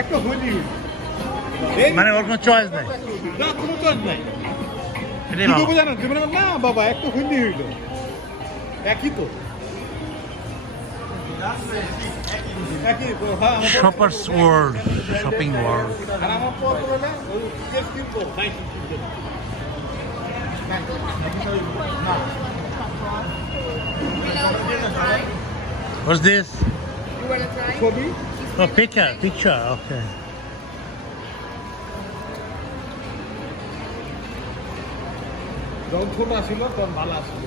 একটা হইলি মানে ওর কোনো চয়েস নাই, না কোনো কাজ নাই। এটাই ভালো। জানো না বাবা, একটা হইলি হইল একই তো, একই তো। হ্যাঁ, শপার্স ওয়ার্ল্ড, শপিং ওয়ার্ল্ড। আর আমার পর হলে ওই কেস কিনবো না। What's this? You want to try? ছবি Oh, picture, okay. যখন ছোট আসছিল তখন ভালো আসছিল,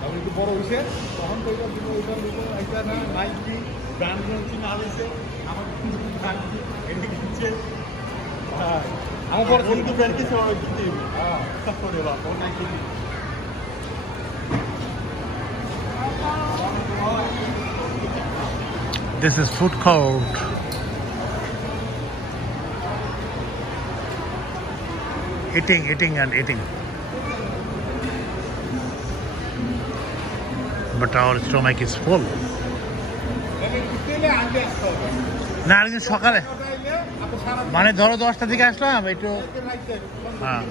তখন একটু বড় হয়েছে তখন তো ওইটা দিল, ওইটা দিল, এটা না নাইকি ব্র্যান্ড চিনা হয়েছে আমার এদিকে দিচ্ছে। হ্যাঁ, আমার বড় ছোট ব্র্যান্ড কিছু দিতে হ্যাঁ সব করে বা ও Nike This is food court. Eating and eating. But our stomach is full. না আরেকদিন সকালে মানে ধরো 10টার দিকে আসলাম একটু। হ্যাঁ।